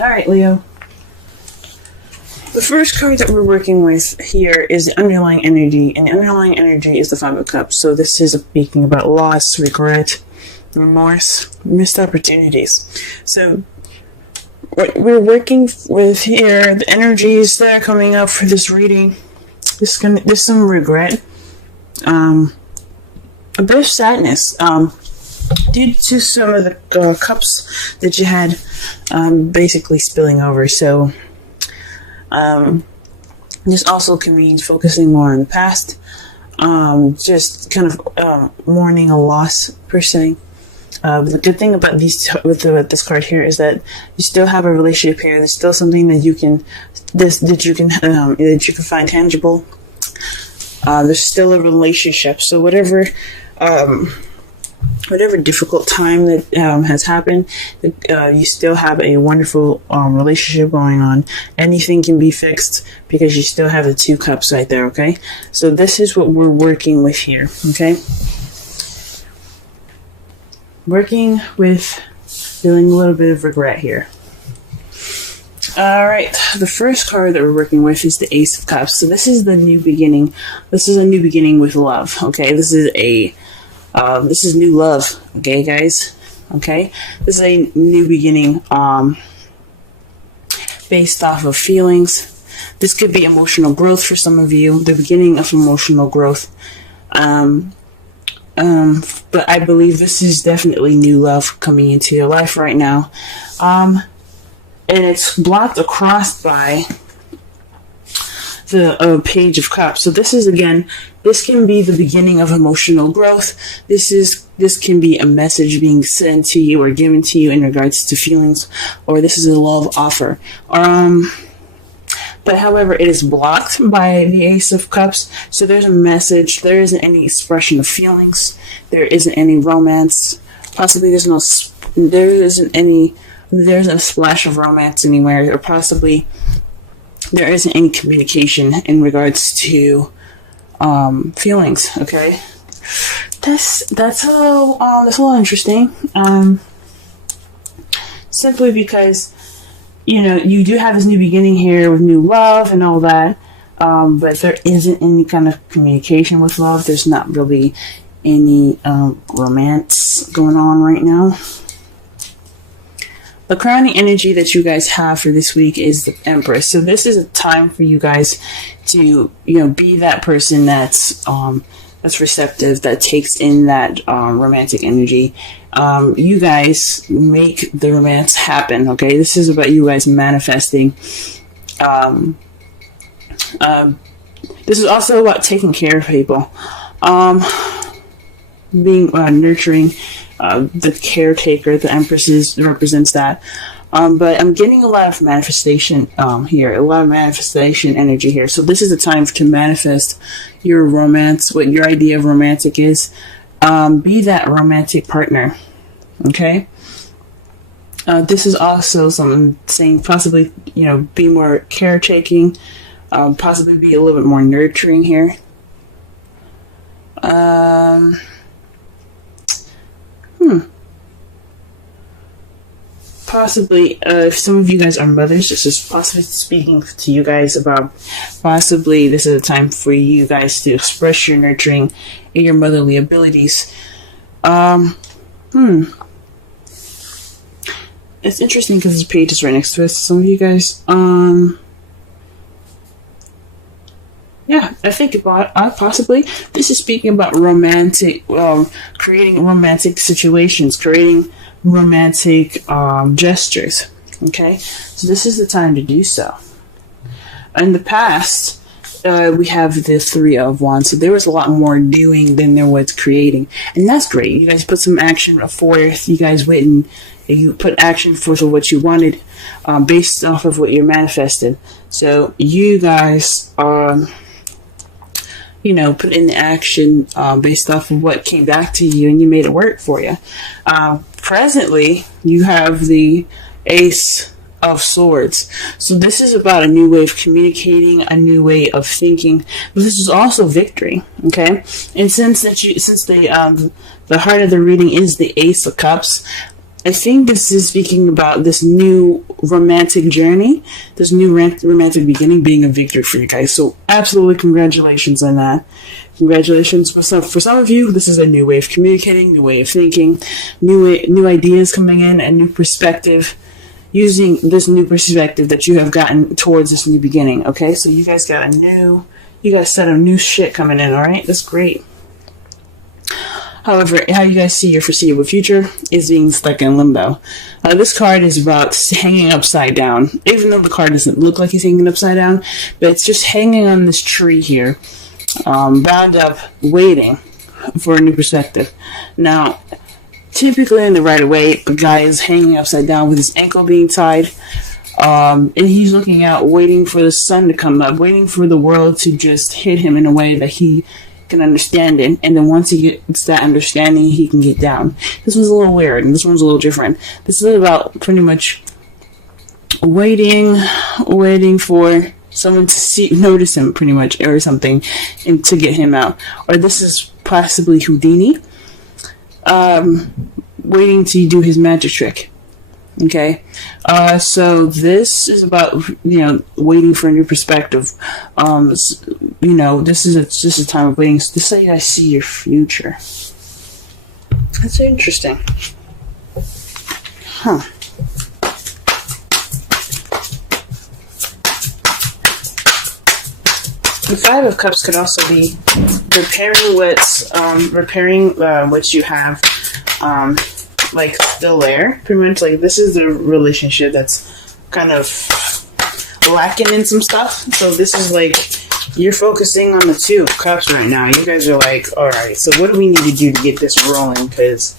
Alright, Leo. The first card that we're working with here is the underlying energy, and the underlying energy is the Five of Cups. So this is speaking about loss, regret, remorse, missed opportunities. So what we're working with here, the energies that are coming up for this reading, there's some regret, a bit of sadness, due to some of the cups that you had basically spilling over. So this also can mean focusing more on the past, just kind of mourning a loss per se. The good thing about with this card here is that you still have a relationship here. There's still something that you can find tangible. There's still a relationship. So whatever difficult time that has happened, you still have a wonderful relationship going on. Anything can be fixed because you still have the Two Cups right there, okay? So this is what we're working with here, okay? Working with feeling a little bit of regret here. Alright, the first card that we're working with is the Ace of Cups. So this is the new beginning. This is a new beginning with love, okay? This is new love, okay, guys? Okay? This is a new beginning based off of feelings. This could be emotional growth for some of you, the beginning of emotional growth. But I believe this is definitely new love coming into your life right now. And it's blocked across by the Page of Cups. So this is, again, this can be the beginning of emotional growth. This can be a message being sent to you or given to you in regards to feelings, or this is a love offer. But however, it is blocked by the Ace of Cups. So there's a message. There isn't any expression of feelings. There isn't any romance. Possibly there's a splash of romance anywhere, or possibly there isn't any communication in regards to feelings. Okay, that's a little interesting. Simply because, you know, you do have this new beginning here with new love and all that, but there isn't any kind of communication with love. There's not really any romance going on right now. The crowning energy that you guys have for this week is the Empress. So this is a time for you guys to, you know, be that person that's receptive, that takes in that romantic energy. You guys make the romance happen, okay? This is about you guys manifesting. This is also about taking care of people. Being nurturing. The caretaker, the Empress represents that. But I'm getting a lot of manifestation here, a lot of manifestation energy here. So this is a time to manifest your romance, what your idea of romantic is. Be that romantic partner, okay? This is also something saying possibly, you know, be more caretaking, possibly be a little bit more nurturing here. Possibly, if some of you guys are mothers, this is possibly speaking to you guys about possibly this is a time for you guys to express your nurturing and your motherly abilities. It's interesting because this page is right next to it. Some of you guys, yeah, I think about possibly this is speaking about romantic, creating romantic situations, creating romantic gestures. Okay, so this is the time to do so. In the past, we have the Three of Wands, so there was a lot more doing than there was creating, and that's great. You guys put some action forth. You guys went and you put action forth of what you wanted, based off of what you manifested. So you guys you know, put in the action based off of what came back to you, and you made it work for you. Presently, you have the Ace of Swords. So this is about a new way of communicating, a new way of thinking, but this is also victory, okay? And since the heart of the reading is the Ace of Cups, I think this is speaking about this new romantic journey, this new romantic beginning being a victory for you guys. So absolutely congratulations on that. Congratulations. For some of you, this is a new way of communicating, new way of thinking, new ideas coming in, a new perspective, using this new perspective that you have gotten towards this new beginning. Okay, so you guys got a set of new shit coming in. All right, that's great. However, how you guys see your foreseeable future is being stuck in limbo. This card is about hanging upside down, even though the card doesn't look like he's hanging upside down, but it's just hanging on this tree here, bound up, waiting for a new perspective. Now, typically in the right away, the guy is hanging upside down with his ankle being tied, and he's looking out, waiting for the sun to come up, waiting for the world to just hit him in a way that he can understand it, and then once he gets that understanding, he can get down. This one's a little weird, and this one's a little different. This is about pretty much waiting for someone to notice him, pretty much, or something, and to get him out. Or this is possibly Houdini, waiting to do his magic trick. Okay, so this is about, waiting for a new perspective. This is a time of waiting. This is how you guys see your future. That's interesting. Huh. The Five of Cups could also be repairing what you have, like still there, pretty much. Like, this is the relationship that's kind of lacking in some stuff. So this is like, you're focusing on the Two of Cups right now. You guys are like, all right, so what do we need to do to get this rolling? Because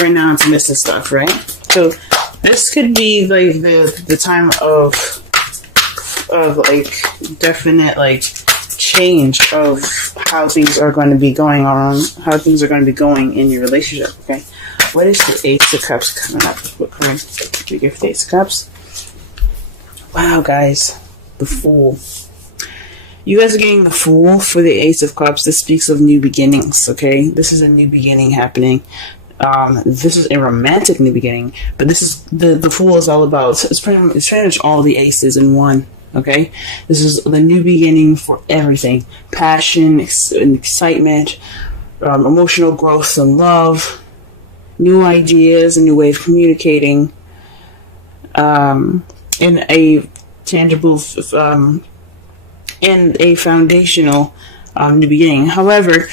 right now it's missing stuff, right? So this could be like the time of like definite like change of how things are going to be going on, how things are going to be going in your relationship. Okay, what is the Ace of Cups coming up? What card do you give the Ace of Cups? Wow, guys, the Fool. You guys are getting the Fool for the Ace of Cups. This speaks of new beginnings. Okay, this is a new beginning happening. This is a romantic new beginning, but this is the Fool is all about. It's pretty much all the aces in one. Okay, this is the new beginning for everything: passion, excitement, emotional growth and love, new ideas, a new way of communicating, in a tangible, and a foundational new beginning. However,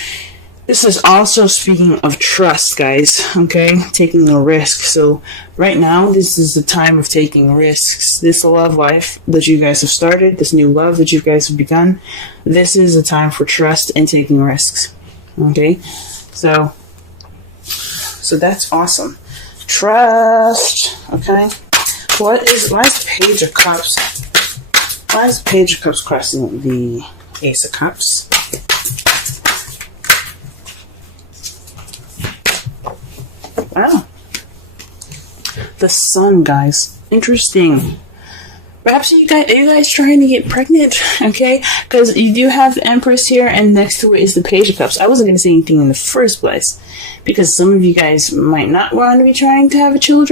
this is also speaking of trust, guys, okay? Taking a risk. So right now, this is the time of taking risks. This love life that you guys have started, this new love that you guys have begun, this is a time for trust and taking risks, okay? So that's awesome. Trust, okay? Why is the Page of Cups? Why is the Page of Cups crossing the Ace of Cups? Wow. The Sun, guys. Interesting. Perhaps are you guys trying to get pregnant? Okay? Because you do have the Empress here, and next to it is the Page of Cups. I wasn't going to say anything in the first place, because some of you guys might not want to be trying to have a child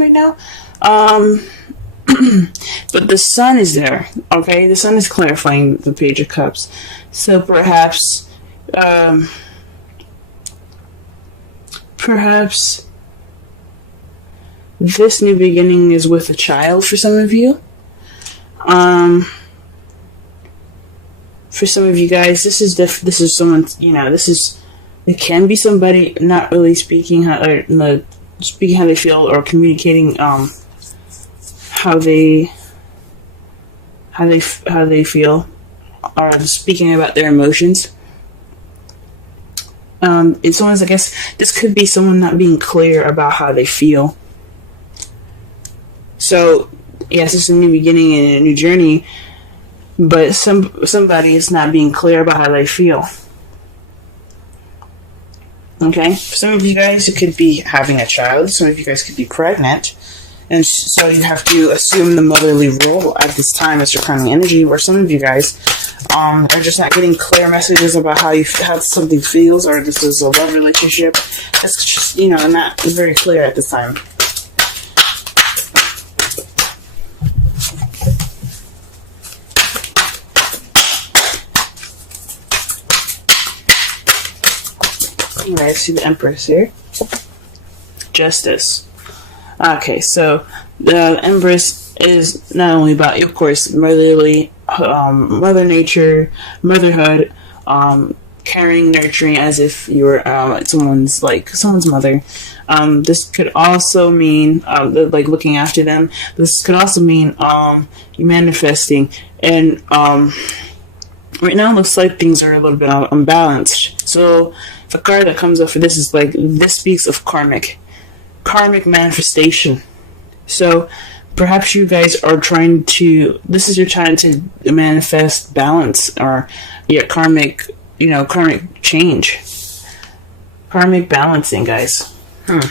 right now. But the Sun is there, okay? The Sun is clarifying the Page of Cups. So perhaps this new beginning is with a child for some of you. For some of you guys, this is someone, it can be somebody not really speaking how they feel, or communicating how they feel, or speaking about their emotions. It's someone's, I guess, this could be someone not being clear about how they feel. So, yes, it's a new beginning and a new journey, but somebody is not being clear about how they feel. Okay? For some of you guys, it could be having a child. Some of you guys could be pregnant. And so you have to assume the motherly role at this time as your primary energy, where some of you guys are just not getting clear messages about how something feels, or this is a love relationship. It's just, not very clear at this time. Alright, I see the Empress here. Justice. Okay, so the Empress is not only about, of course, motherly, mother nature, motherhood, caring, nurturing, as if you were someone's mother. This could also mean like looking after them. This could also mean you manifesting. And right now, it looks like things are a little bit unbalanced. So the card that comes up for this is this speaks of karmic manifestation. So perhaps you guys are this is your time to manifest balance, or karmic change, karmic balancing, guys. Or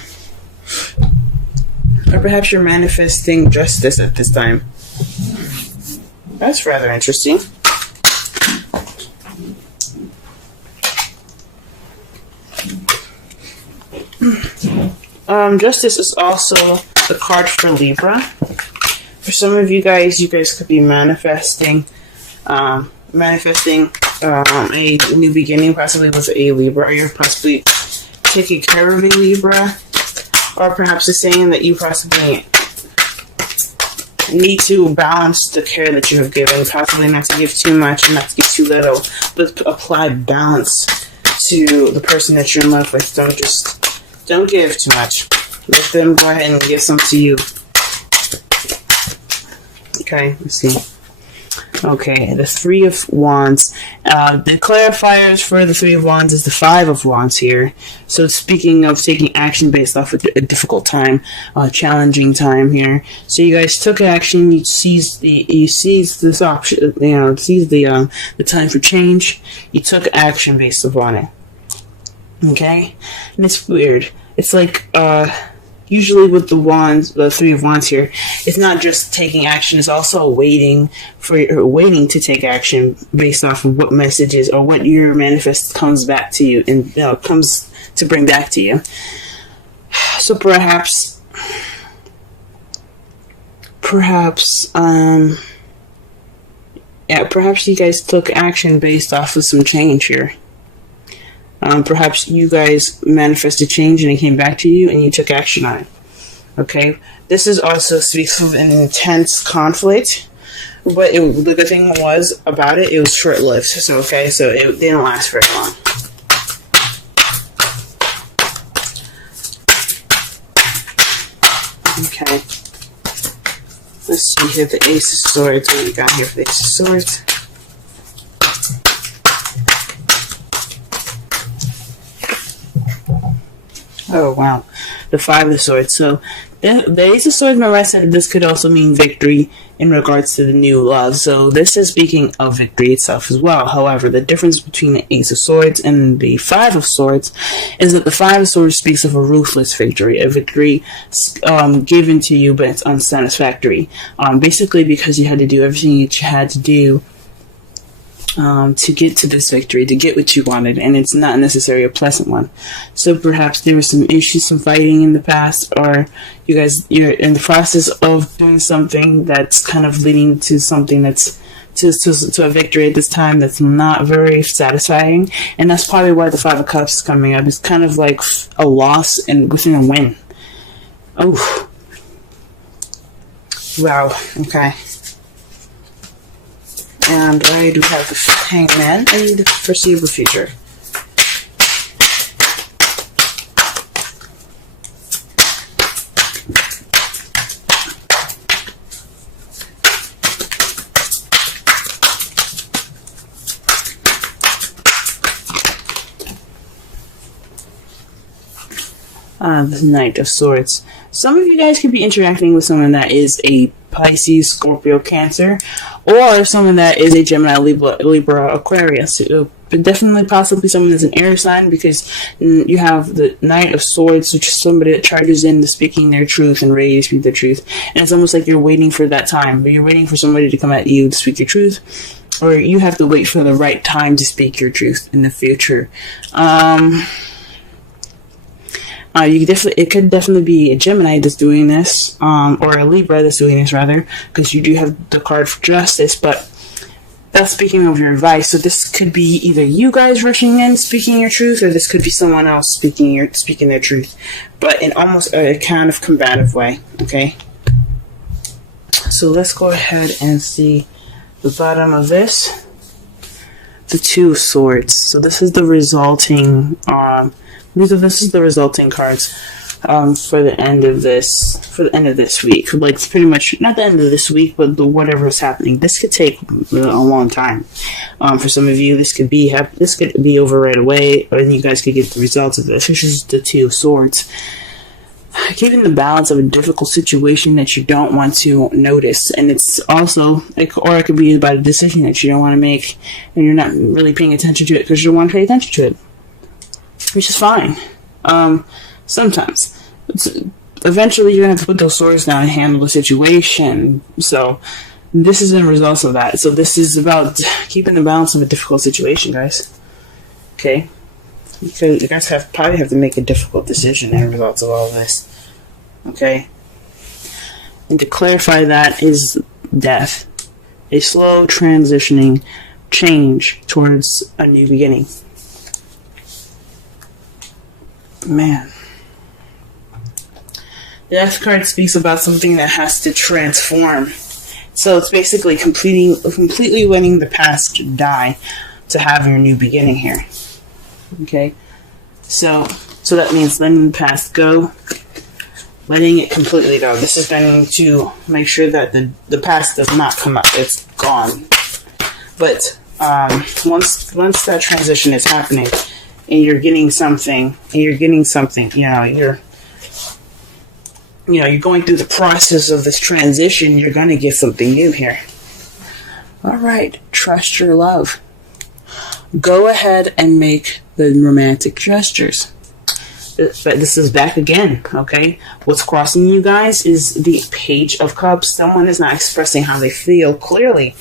perhaps you're manifesting justice at this time. That's rather interesting. Justice is also the card for Libra. For some of you guys could be manifesting a new beginning, possibly with a Libra, or you're possibly taking care of a Libra, or perhaps it's saying that you possibly need to balance the care that you have given, possibly not to give too much and not to give too little, but apply balance to the person that you're in love with. Don't give too much. Let them go ahead and give some to you. Okay, let's see. Okay, the Three of Wands. The clarifiers for the Three of Wands is the Five of Wands here. So speaking of taking action based off a difficult time, a challenging time here. So you guys took action. You seized this option. Seized the time for change. You took action based upon it. Okay, and it's weird. It's like usually with the Three of Wands here, it's not just taking action, it's also waiting to take action based off of what messages or what your manifest comes back to you and comes to bring back to you. So perhaps you guys took action based off of some change here. Perhaps you guys manifested change and it came back to you and you took action on it. Okay? This is also speaks of an intense conflict, but the good thing was about it was short-lived. So it didn't last very long. Okay. Let's see here, the Ace of Swords. What do we got here for the Ace of Swords? Oh, wow. The Five of Swords. So, the Ace of Swords, remember I said this could also mean victory in regards to the new love. So, this is speaking of victory itself as well. However, the difference between the Ace of Swords and the Five of Swords is that the Five of Swords speaks of a ruthless victory. A victory given to you, but it's unsatisfactory. Basically because you had to do everything that you had to do to get to this victory, to get what you wanted, and it's not necessarily a pleasant one. So perhaps there were some issues, some fighting in the past, or you're in the process of doing something that's kind of leading to something that's to a victory at this time that's not very satisfying, and that's probably why the Five of Cups is coming up. It's kind of like a loss and within a win. Oh, wow. Okay. And I do have the Hangman and the foreseeable future. The Knight of Swords. Some of you guys could be interacting with someone that is a Pisces, Scorpio, Cancer, or someone that is a Gemini, Libra, Aquarius. but definitely possibly someone that's an air sign, because you have the Knight of Swords, which is somebody that charges into speaking their truth and ready to speak their truth. And it's almost like you're waiting for that time, but you're waiting for somebody to come at you to speak your truth, or you have to wait for the right time to speak your truth in the future. It could definitely be a Gemini that's doing this, or a Libra that's doing this, rather, because you do have the card for Justice. But that's speaking of your advice. So this could be either you guys rushing in, speaking your truth, or this could be someone else speaking their truth, but in almost a kind of combative way. Okay. So let's go ahead and see the bottom of this. The Two of Swords. So this is the resulting. This is the resulting cards for the end of this week. Like, it's pretty much not the end of this week, but whatever is happening. This could take a long time. For some of you, this could be over right away, or you guys could get the results of this. This is the Two of Swords. Keeping the balance of a difficult situation that you don't want to notice, and it's also, or it could be about a decision that you don't want to make, and you're not really paying attention to it because you don't want to pay attention to it, which is fine. Sometimes. Eventually, you're going to have to put those swords down and handle the situation. So, this is the results of that. So, this is about keeping the balance of a difficult situation, guys. Okay? Because you guys probably have to make a difficult decision as a result of all of this. Okay? And to clarify, that is death. A slow transitioning change towards a new beginning. Man. The Death card speaks about something that has to transform. So it's basically completely letting the past die to have your new beginning here. Okay? So that means letting the past go, letting it completely go. This is going to make sure that the past does not come up. It's gone. But once that transition is happening, and you're getting something, you're going through the process of this transition, you're going to get something new here. Alright, trust your love. Go ahead and make the romantic gestures. But this is back again, okay? What's crossing you guys is the Page of Cups. Someone is not expressing how they feel clearly.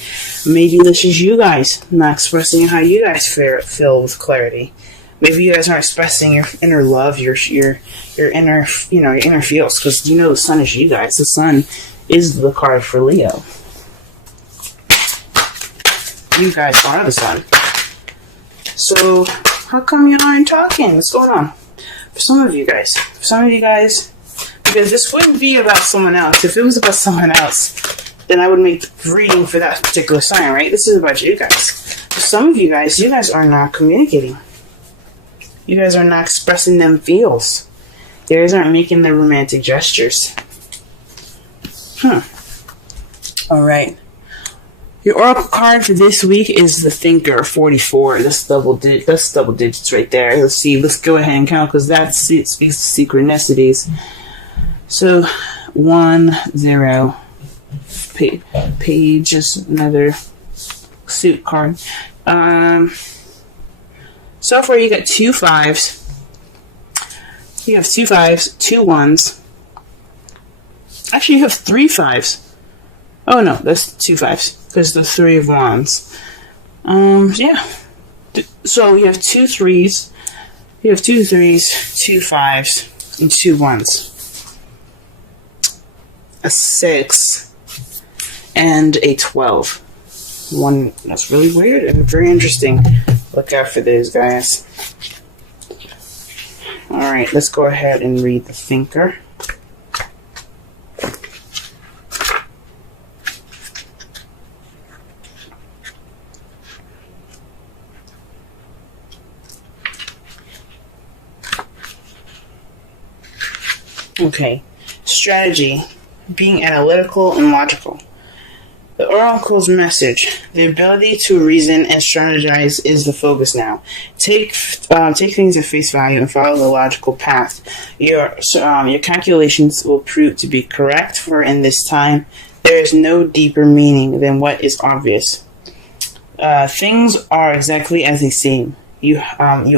Maybe this is you guys not expressing how you guys feel with clarity. Maybe you guys aren't expressing your inner love, your inner, your inner feels, because the Sun is you guys. The Sun is the card for Leo. You guys are the Sun. So how come you aren't talking? What's going on? For some of you guys, because this wouldn't be about someone else. If it was about someone else, then I would make the reading for that particular sign, right? This is about you guys. For some of you guys are not communicating. You guys are not expressing them feels. You guys aren't making the romantic gestures. Alright. Your oracle card for this week is the Thinker, 44. That's double digits right there. Let's see. Let's go ahead and count, because that speaks to synchronicities. So, 1, 0. Page is another suit card. So far, you got 2 5s. You have 2 5s, 2 1s. Actually, you have 3 5s. Oh no, that's 2 5s, because the 3 of Wands. Yeah. So you have 2 3s. You have 2 3s, 2 5s, and 2 1s. A 6 and a 12. One that's really weird and very interesting. Look out for these guys. Alright, let's go ahead and read the Thinker. Okay, strategy, being analytical and logical. The oracle's message: the ability to reason and strategize is the focus now. Take things at face value and follow the logical path. Your calculations will prove to be correct, for in this time there is no deeper meaning than what is obvious. Things are exactly as they seem. You'll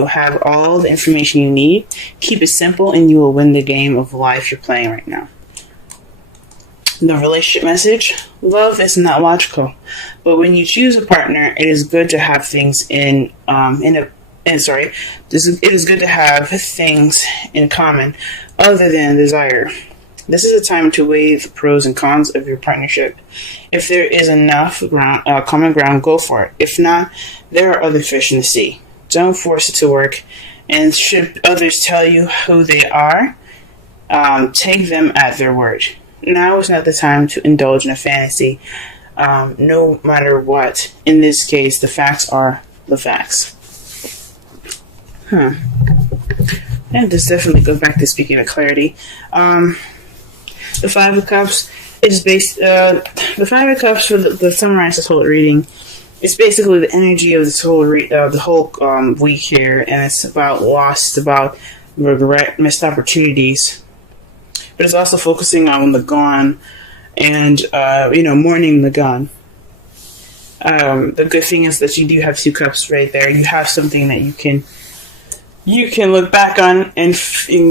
have all the information you need. Keep it simple, and you will win the game of life you're playing right now. The relationship message: love is not logical, but when you choose a partner, it is good to have things it is good to have things in common other than desire. This is a time to weigh the pros and cons of your partnership. If there is enough common ground, go for it. If not, there are other fish in the sea. Don't force it to work. And should others tell you who they are, take them at their word. Now is not the time to indulge in a fantasy, no matter what. In this case, the facts are the facts. And this definitely goes back to speaking of clarity. The Five of Cups is the Five of Cups, for the summarize this whole reading, it's basically the energy of this whole week here, and it's about loss, it's about regret, missed opportunities. But it's also focusing on the gone and, mourning the gone. The good thing is that you do have 2 cups right there. You have something that you can look back on and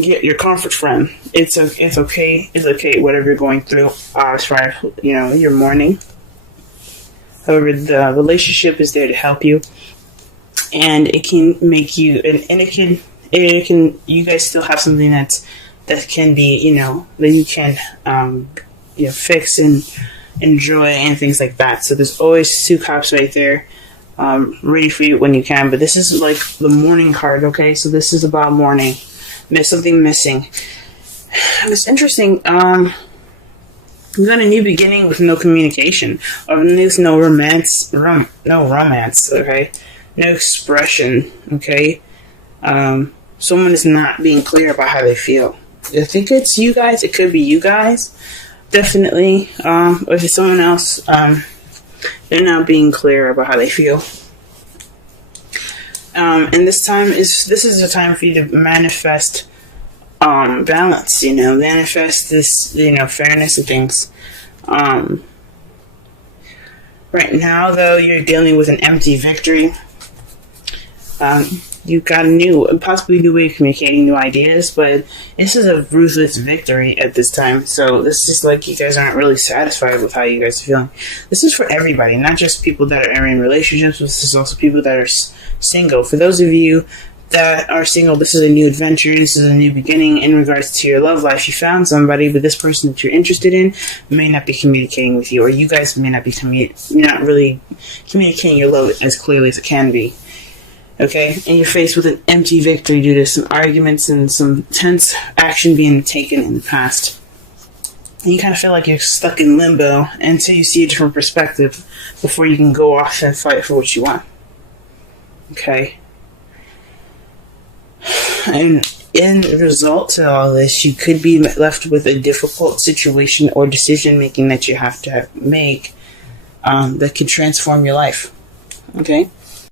get your comfort from. It's okay. It's okay, whatever you're going through, as far as, your mourning. However, the relationship is there to help you. And it can make you, and it can, you guys still have something that can be, that you can, fix and enjoy and things like that. So there's always 2 cups right there, ready for you when you can. But this is like the mourning card, okay? So this is about mourning. There's something missing. It's interesting. We got a new beginning with no communication. There's no romance. No romance, okay? No expression, okay? Someone is not being clear about how they feel. I think it's you guys. It could be you guys. Definitely. Or if it's someone else, they're not being clear about how they feel. And this is a time for you to manifest balance, manifest this, fairness and things. Right now, though, you're dealing with an empty victory. You've got possibly new way of communicating new ideas, but this is a ruthless victory at this time. So this is like you guys aren't really satisfied with how you guys are feeling. This is for everybody, not just people that are in relationships, but this is also people that are single. For those of you that are single, this is a new adventure. This is a new beginning in regards to your love life. You found somebody, but this person that you're interested in may not be communicating with you, or you guys may not be not really communicating your love as clearly as it can be. Okay, and you're faced with an empty victory due to some arguments and some tense action being taken in the past. And you kind of feel like you're stuck in limbo until you see a different perspective before you can go off and fight for what you want. Okay. And in result to all this, you could be left with a difficult situation or decision making that you have to make that could transform your life. Okay?